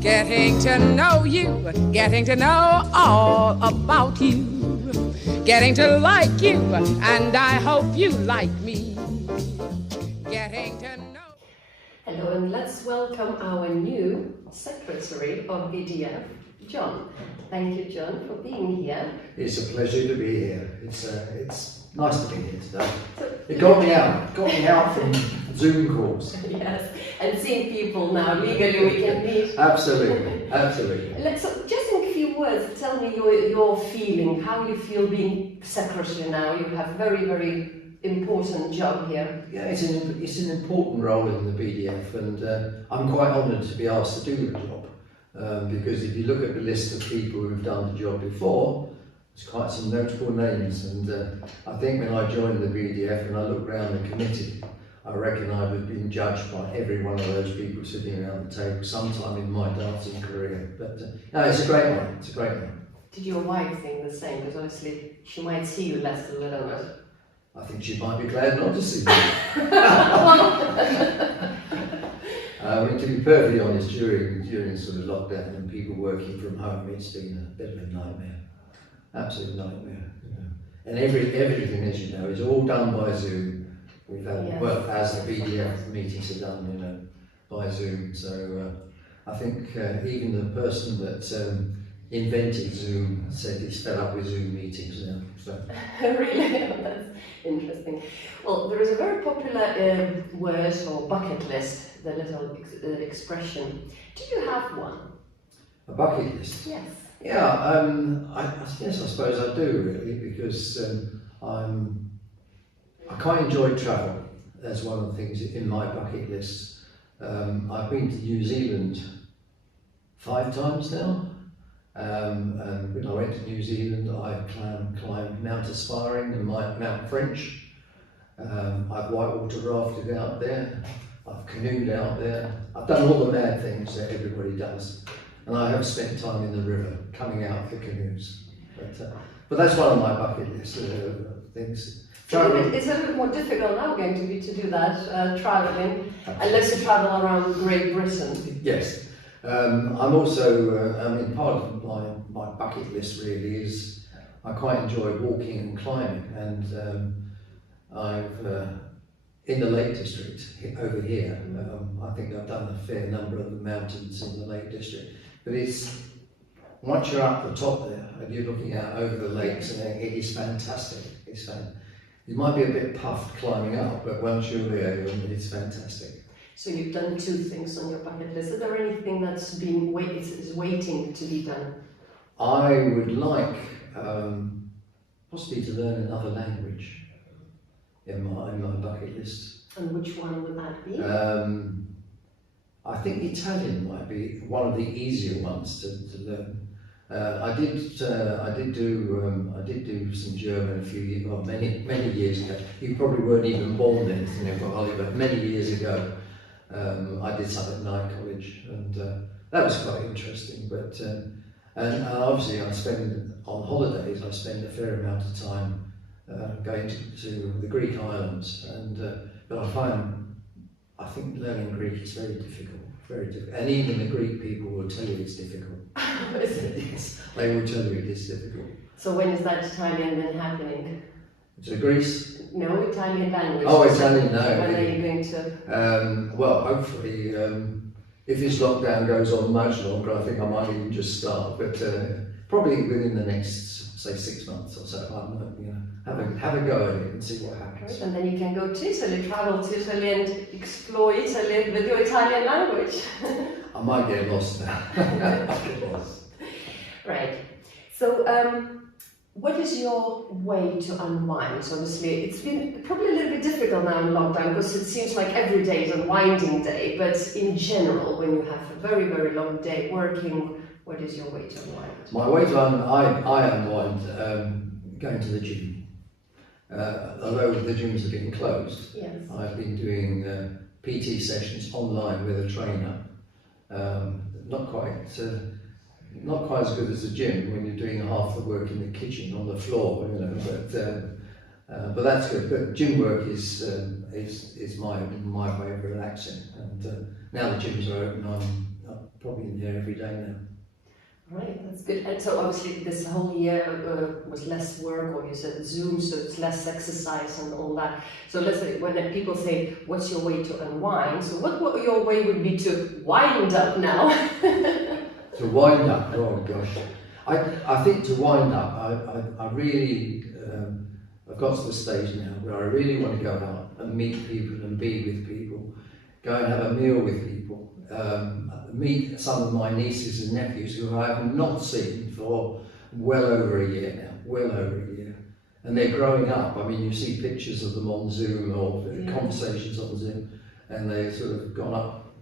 Getting to know you, getting to know all about you, getting to like you, and I hope you like me. Getting to know. Hello, and let's welcome our new Secretary of BDF, John. Thank you, John, for being here. It's a pleasure to be here. It's nice to be here today. It got me out from Zoom calls. Yes, and seeing people now, legally we can meet. Absolutely, absolutely. So just in a few words, tell me your feeling, how you feel being secretary now. You have very, very important job here. Yeah, it's an important role in the BDF, and I'm quite honoured to be asked to do the job. Because if you look at the list of people who've done the job before, there's quite some notable names, and I think when I joined the BDF and I looked around the committee, I reckon I was being judged by every one of those people sitting around the table sometime in my dancing career. But no, it's a great one. It's a great one. Did your wife think the same? Because honestly, she might see you less a little bit. I think she might be glad not to see me. I mean, to be perfectly honest, during sort of lockdown and people working from home, it's been a bit of a nightmare, absolute nightmare. You know. And everything, as you know, is all done by Zoom. We've had, well, as the BDF meetings are done, you know, by Zoom. So I think even the person that invented Zoom said he's fed up with Zoom meetings now. So. Really? That's interesting. Well, there is a very popular word or bucket list, the little expression. Do you have one? A bucket list? Yes. Yeah, yes, I suppose I do really, because I quite enjoy travel. That's one of the things in my bucket list. I've been to New Zealand 5 times now. And when I went to New Zealand, I climbed Mount Aspiring and Mount French. I've whitewater rafted out there. I've canoed out there. I've done all the mad things that everybody does. And I have spent time in the river, coming out of the canoes. But that's one of my bucket list things. It's a little more difficult now going to be to do that, travelling, unless you travel around Great Britain. Yes. I'm also, I mean, part of my bucket list really is I quite enjoy walking and climbing, and I've in the Lake District over here, I think I've done a fair number of the mountains in the Lake District, but it's once you're up the top there and you're looking out over the lakes, and it is fantastic. It's you might be a bit puffed climbing up, but once you're there, it's fantastic. So you've done 2 things on your bucket list. Is there anything that's been waiting to be done? I would like possibly to learn another language in my bucket list. And which one would that be? I think Italian might be one of the easier ones to learn. I did do some German a few years, well, many years ago. You probably weren't even born then, but many years ago. I did some at Night College, and that was quite interesting. But and obviously, on holidays. I spend a fair amount of time going to the Greek islands, and but I think learning Greek is very difficult, and even the Greek people will tell you it's difficult. Yes, they will tell you it is difficult. So when is that Italian then happening? To Greece? No, Italian language. Oh, Italian, no. When are you going to? Well, hopefully, if this lockdown goes on much longer, I think I might even just start. But probably within the next, say, 6 months or so, have a go at it and see what happens. Right, and then you can go to Italy, travel to Italy, and explore Italy with your Italian language. I might get lost now. I might get lost. Right. So. What is your way to unwind? So obviously, it's been probably a little bit difficult now in lockdown because it seems like every day is unwinding day. But in general, when you have a very, very long day working, what is your way to unwind? My way to unwind, I unwind going to the gym. Although the gyms have been closed, yes. I've been doing PT sessions online with a trainer. Not quite as good as the gym when you're doing half the work in the kitchen on the floor, but that's good. But gym work is my way of relaxing. And now the gyms are open, probably in there every day now. Right, that's good. And so obviously this whole year was less work, or you said Zoom, so it's less exercise and all that. So let's say when people say, what's your way to unwind? So what your way would be to wind up now? To wind up, oh gosh. I think to wind up, I really, I've got to the stage now where I really want to go out and meet people and be with people, go and have a meal with people, meet some of my nieces and nephews who I have not seen for well over a year now, well over a year. And they're growing up. I mean, you see pictures of them on Zoom or conversations on Zoom, and they've sort of gone up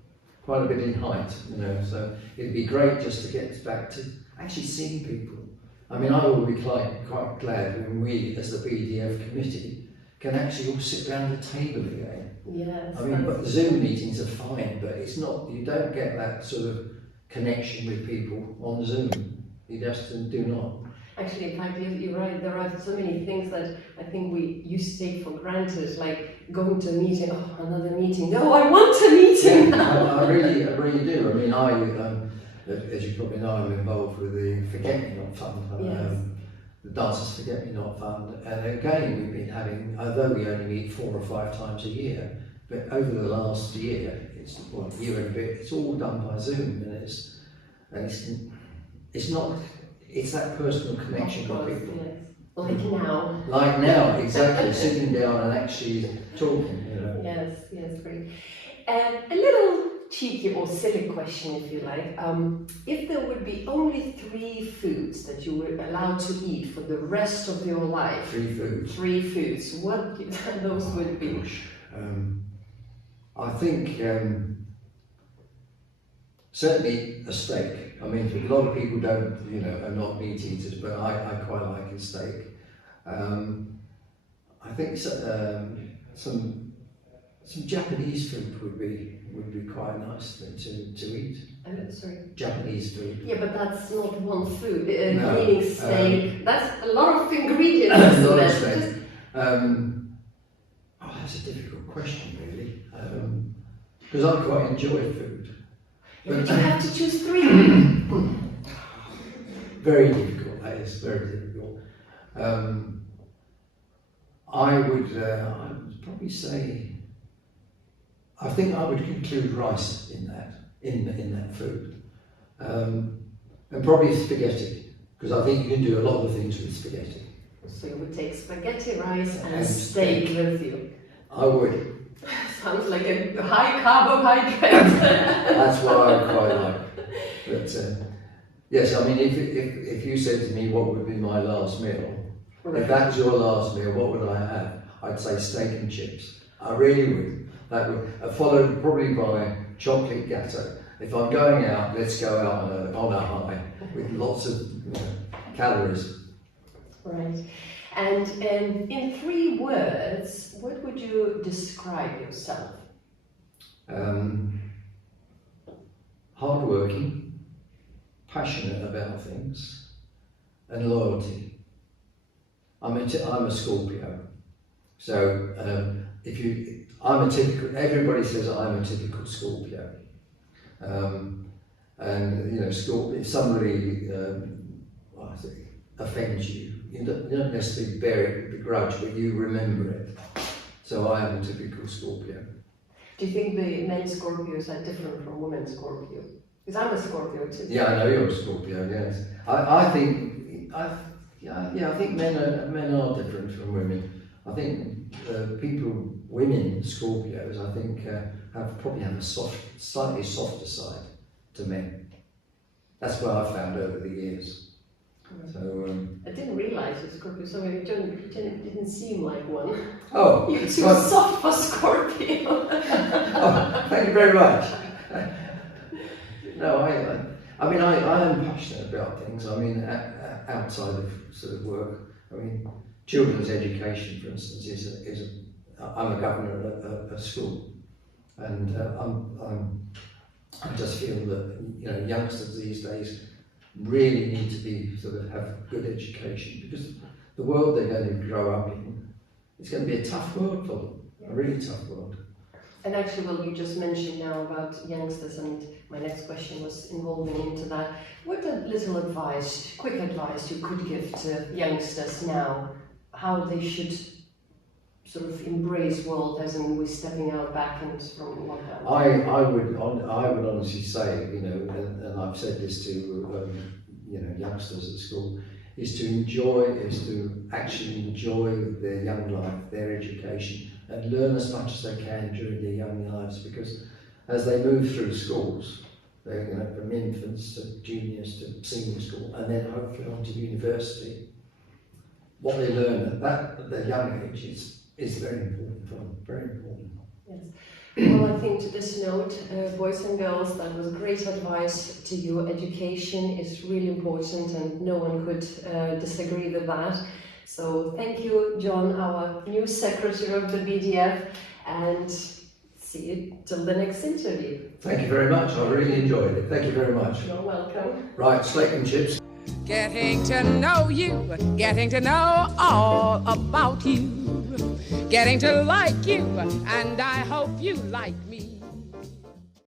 quite a bit in height, you know, so it'd be great just to get back to actually seeing people. I mean, I will be quite glad when we, as the BDF committee, can actually all sit around the table again. Yes. I mean, but the Zoom meetings are fine, but it's not, you don't get that sort of connection with people on Zoom. You just do not. Actually, in fact, you're right. There are so many things that I think we used to take for granted, like going to a meeting. Oh, another meeting. No, I want a meeting. Yeah, I really do. I mean, as you probably know, I'm involved with the Forget Me Not Fund, the Dancers Forget Me Not Fund, and again we've been having, although we only meet 4 or 5 times a year, but over the last year, it's a year and a bit, it's all done by Zoom, and it's not. It's that personal connection with people. Yes. Like now. Like now, exactly. Sitting down and actually talking, you know. Yes, great. And a little cheeky or silly question, if you like. If there would be only 3 foods that you were allowed to eat for the rest of your life. 3 foods. 3 foods. What those would be? Gosh. I think certainly a steak. I mean, a lot of people don't, you know, are not meat eaters, but I quite like a steak. I think some Japanese food would be quite nice to eat. Sorry. Japanese food. Yeah, but that's not one food. No, Meaning steak. That's a lot of ingredients. A lot of steak. That's a difficult question, really, because I quite enjoy food. Yeah, but you have to choose 3. Very difficult, that is, very difficult. I would probably say, I think I would include rice in that food. And probably spaghetti, because I think you can do a lot of things with spaghetti. So you would take spaghetti, rice and steak with you? I would. Sounds like a high carbohydrate. That's what I quite like. But yes, I mean, if you said to me what would be my last meal, if that was your last meal, what would I have? I'd say steak and chips. I really would. That would followed probably by chocolate gatto. If I'm going out, let's go out on a high with lots of calories. Right. And in 3 words, what would you describe yourself? Hardworking, passionate about things, and loyalty. I'm a Scorpio, so I'm a typical. Everybody says I'm a typical Scorpio, and you know, Scorpio. If somebody offends you, you don't necessarily bear the grudge, but you remember it. So I am a typical Scorpio. Do you think the men Scorpios are different from women Scorpios? Because I'm a Scorpio too. Yeah, I know you're a Scorpio. Yes, I think men are different from women. I think women Scorpios, I think probably have a slightly softer side to men. That's what I've found over the years. So I didn't realise you're Scorpio, so you didn't seem like one. Oh, you're too soft for Scorpio. Oh, thank you very much. No, I mean, I am passionate about things. I mean, outside of sort of work. I mean, children's education, for instance, I'm a governor at a school, and I just feel that youngsters these days really need to be have good education, because the world they're going to grow up in, it's going to be a tough world for them, a really tough world. And actually, well, you just mentioned now about youngsters, and my next question was involving into that. What a little advice, quick advice you could give to youngsters now, how they should sort of embrace world as in we're stepping out back and from lockdown? I would honestly say, you know, and I've said this to you know, youngsters at school, is to actually enjoy their young life, their education, and learn as much as they can during their young lives, because as they move through schools, they're, you know, from infants to juniors to senior school, and then hopefully on to university, what they learn at their young age is very important for them, very important. Yes. Well, I think to this note, boys and girls, that was great advice to you. Education is really important and no one could disagree with that. So thank you, John, our new secretary of the BDF, and see you till the next interview. Thank you very much, I really enjoyed it. Thank you very much. You're welcome. Right, slate and chips. Getting to know you, getting to know all about you, getting to like you, and I hope you like me.